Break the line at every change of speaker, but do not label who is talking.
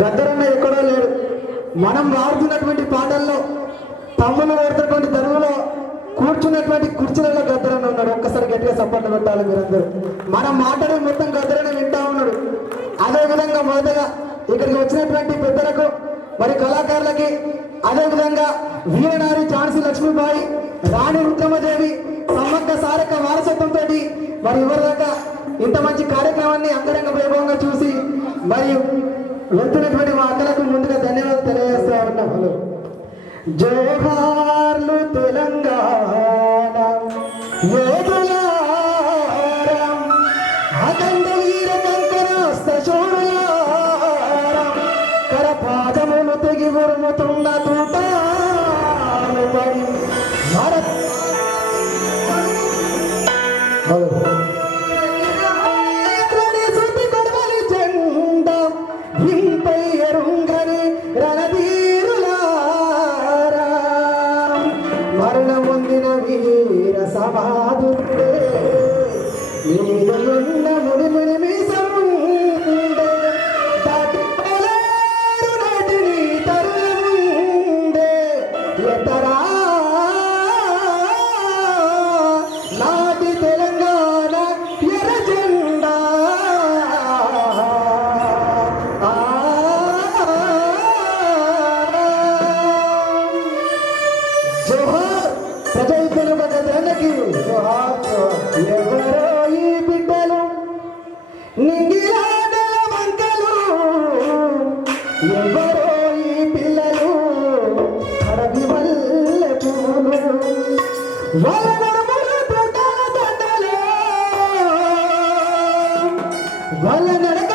గద్దరన్న ఎక్కడో లేడు. మనం వాడుతున్నటువంటి పాటల్లో తమ్ములు వాడుతున్నటువంటి ధర్మంలో కూర్చున్నటువంటి కుర్చీలలో గద్దరన్న ఉన్నాడు ఒక్కసారి గట్టిగా సపోర్ట్ పెట్టాలి మీరందరూ. మనం మాట్లాడే మొత్తం గద్దరన్న వింటా ఉన్నాడు. అదేవిధంగా మొదటగా ఇక్కడికి వచ్చినటువంటి పెద్దలకు మరి కళాకారులకి అదేవిధంగా వీరనారి ఝాన్సీ లక్ష్మీబాయి రాణి రుద్రమదేవి సమ్మక్క సారక్క వారసత్వంతో మరి ఇవ్వదాకా ఇంత మంచి కార్యక్రమాన్ని అంగరంగ వైభవంగా చూసి మరియు వెళ్తున్నటువంటి మా అక్కలకు ముందుగా ధన్యవాదాలు తెలియజేస్తా ఉన్నాం. హలో. జోహార్లు తెలంగాణ యోధులారం అఖండ వీర కంకణాస్త శూరులారం కరపాదములు తెగి ఉరుముతున్న తూటాలు పడి భారత్ హలో. ఎవరో ఈ పిల్లలు అడవి వల్లె పూలు వాళ్ళ నడుములు తొట్టల దండలు వాళ్ళ నడకల